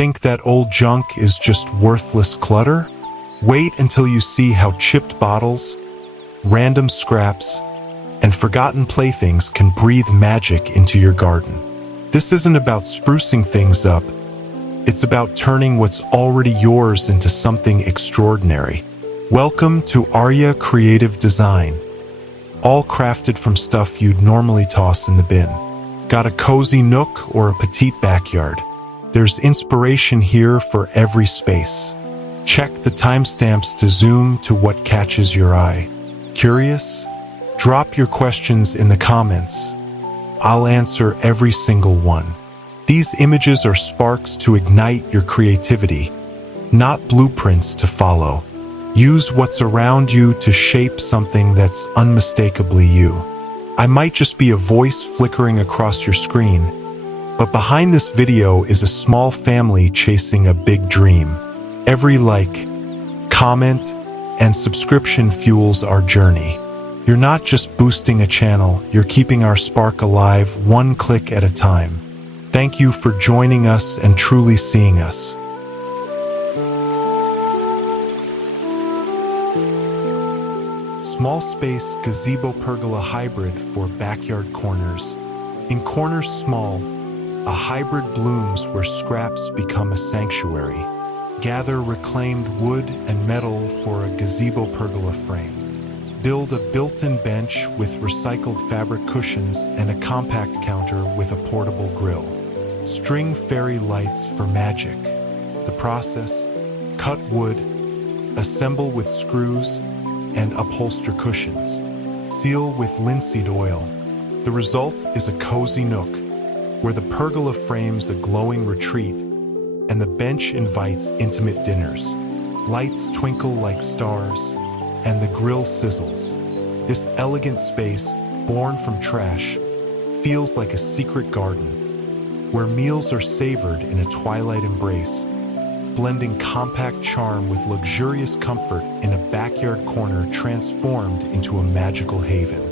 Think that old junk is just worthless clutter? Wait until you see how chipped bottles, random scraps, and forgotten playthings can breathe magic into your garden. This isn't about sprucing things up, it's about turning what's already yours into something extraordinary. Welcome to Arya Creative Design, all crafted from stuff you'd normally toss in the bin. Got a cozy nook or a petite backyard? There's inspiration here for every space. Check the timestamps to zoom to what catches your eye. Curious? Drop your questions in the comments. I'll answer every single one. These images are sparks to ignite your creativity, not blueprints to follow. Use what's around you to shape something that's unmistakably you. I might just be a voice flickering across your screen, but behind this video is a small family chasing a big dream. Every like, comment, and subscription fuels our journey. You're not just boosting a channel, you're keeping our spark alive one click at a time. Thank you for joining us and truly seeing us. Small space gazebo pergola hybrid for backyard corners. In corners small, a hybrid blooms where scraps become a sanctuary. Gather reclaimed wood and metal for a gazebo pergola frame. Build a built-in bench with recycled fabric cushions and a compact counter with a portable grill. String fairy lights for magic. The process: cut wood, assemble with screws, and upholster cushions. Seal with linseed oil. The result is a cozy nook, where the pergola frames a glowing retreat, and the bench invites intimate dinners. Lights twinkle like stars, and the grill sizzles. This elegant space, born from trash, feels like a secret garden, where meals are savored in a twilight embrace, blending compact charm with luxurious comfort in a backyard corner transformed into a magical haven.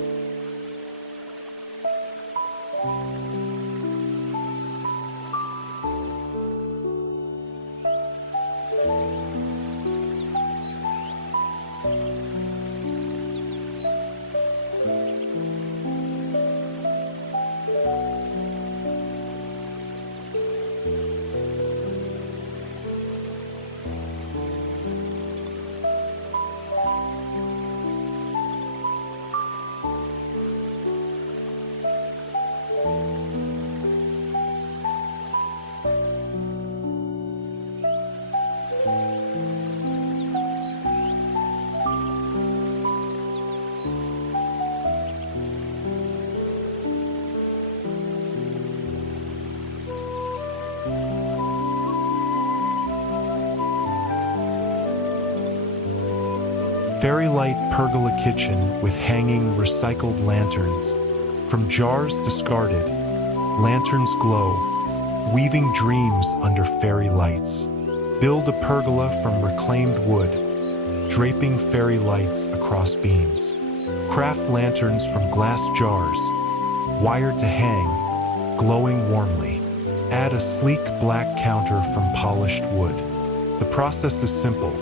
Fairy light pergola kitchen with hanging recycled lanterns. From jars discarded, lanterns glow, weaving dreams under fairy lights. Build a pergola from reclaimed wood, draping fairy lights across beams. Craft lanterns from glass jars, wired to hang, glowing warmly. Add a sleek black counter from polished wood. The process is simple.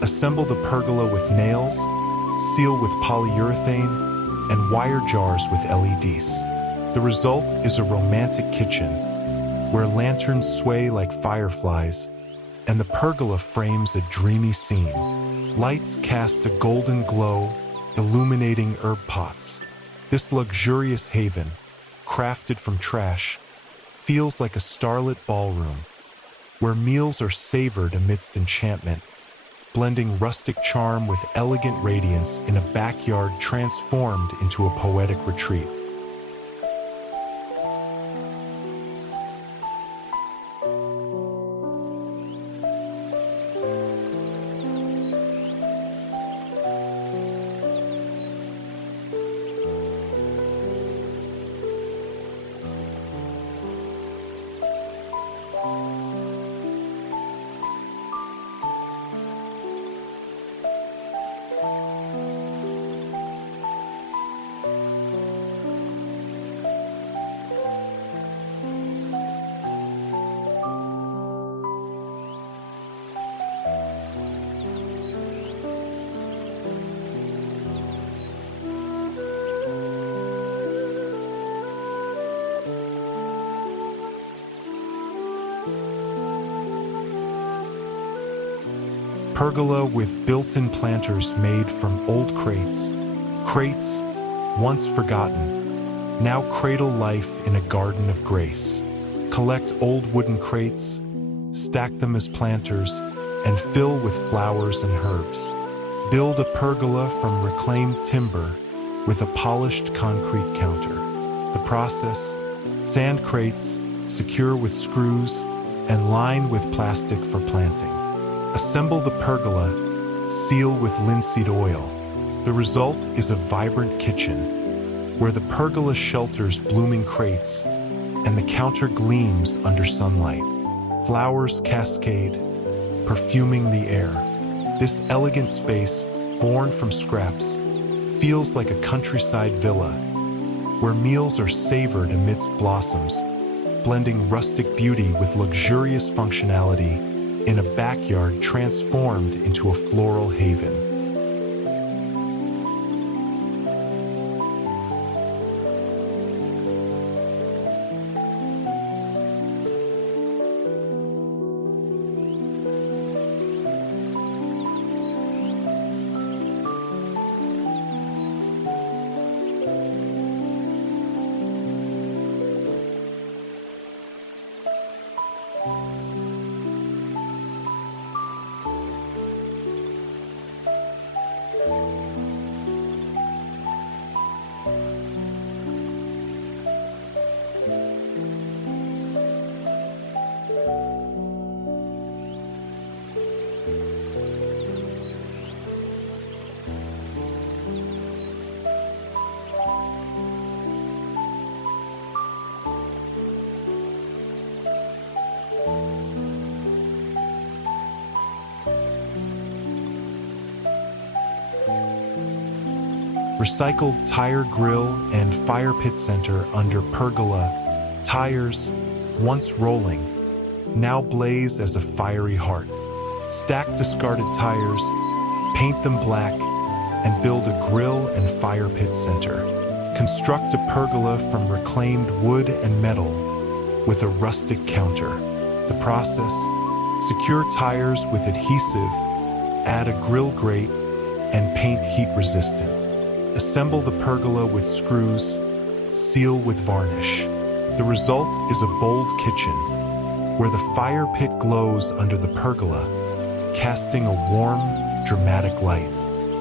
Assemble the pergola with nails, seal with polyurethane, and wire jars with LEDs. The result is a romantic kitchen, where lanterns sway like fireflies, and the pergola frames a dreamy scene. Lights cast a golden glow, illuminating herb pots. This luxurious haven, crafted from trash, feels like a starlit ballroom, where meals are savored amidst enchantment, blending rustic charm with elegant radiance in a backyard transformed into a poetic retreat. Pergola with built-in planters made from old crates. Crates, once forgotten, now cradle life in a garden of grace. Collect old wooden crates, stack them as planters, and fill with flowers and herbs. Build a pergola from reclaimed timber with a polished concrete counter. The process: sand crates, secure with screws, and line with plastic for planting. Assemble the pergola, seal with linseed oil. The result is a vibrant kitchen, where the pergola shelters blooming crates, and the counter gleams under sunlight. Flowers cascade, perfuming the air. This elegant space, born from scraps, feels like a countryside villa, where meals are savored amidst blossoms, blending rustic beauty with luxurious functionality in a backyard transformed into a floral haven. Recycled tire grill and fire pit center under pergola. Tires, once rolling, now blaze as a fiery heart. Stack discarded tires, paint them black, and build a grill and fire pit center. Construct a pergola from reclaimed wood and metal with a rustic counter. The process: secure tires with adhesive, add a grill grate, and paint heat resistant. Assemble the pergola with screws, seal with varnish. The result is a bold kitchen, where the fire pit glows under the pergola, casting a warm, dramatic light.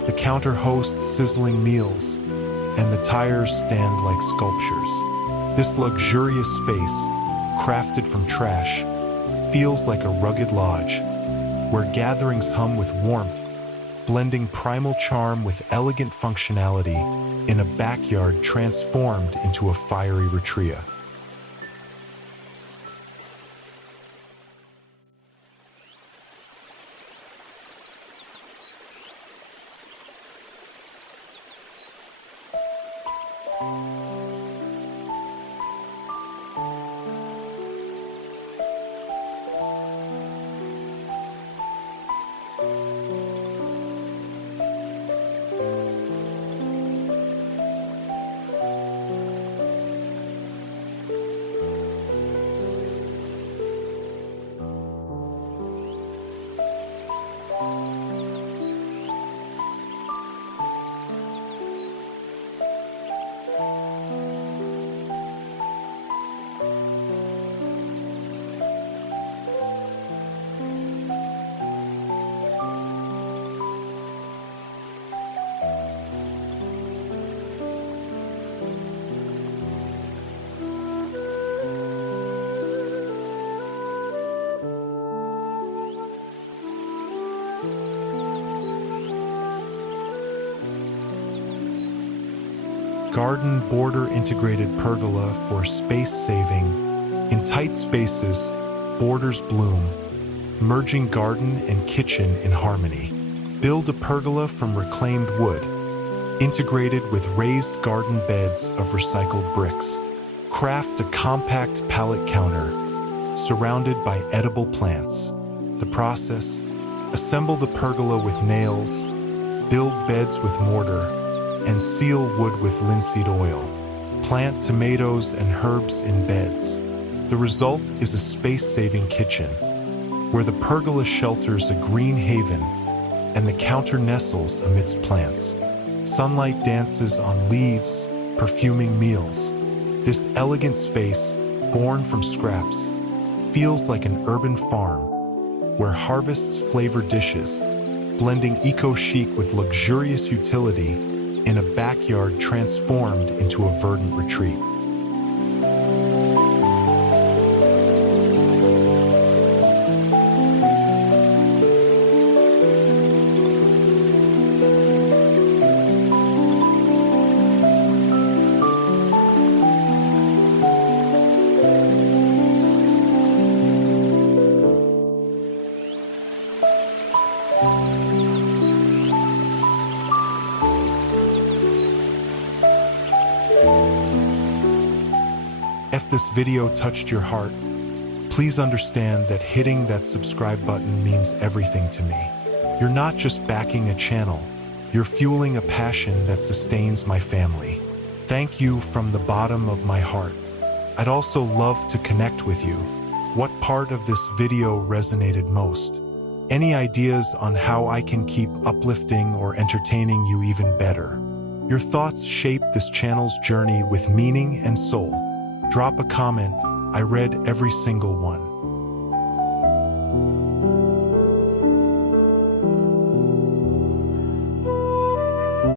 The counter hosts sizzling meals, and the tires stand like sculptures. This luxurious space, crafted from trash, feels like a rugged lodge, where gatherings hum with warmth, blending primal charm with elegant functionality in a backyard transformed into a fiery retreat. Garden border integrated pergola for space saving. In tight spaces, borders bloom, merging garden and kitchen in harmony. Build a pergola from reclaimed wood, integrated with raised garden beds of recycled bricks. Craft a compact pallet counter, surrounded by edible plants. The process: assemble the pergola with nails, build beds with mortar, and seal wood with linseed oil. Plant tomatoes and herbs in beds. The result is a space-saving kitchen, where the pergola shelters a green haven and the counter nestles amidst plants. Sunlight dances on leaves, perfuming meals. This elegant space, born from scraps, feels like an urban farm where harvests flavor dishes, blending eco-chic with luxurious utility in a backyard transformed into a verdant retreat. If this video touched your heart, please understand that hitting that subscribe button means everything to me. You're not just backing a channel, you're fueling a passion that sustains my family. Thank you from the bottom of my heart. I'd also love to connect with you. What part of this video resonated most? Any ideas on how I can keep uplifting or entertaining you even better? Your thoughts shape this channel's journey with meaning and soul. Drop a comment. I read every single one.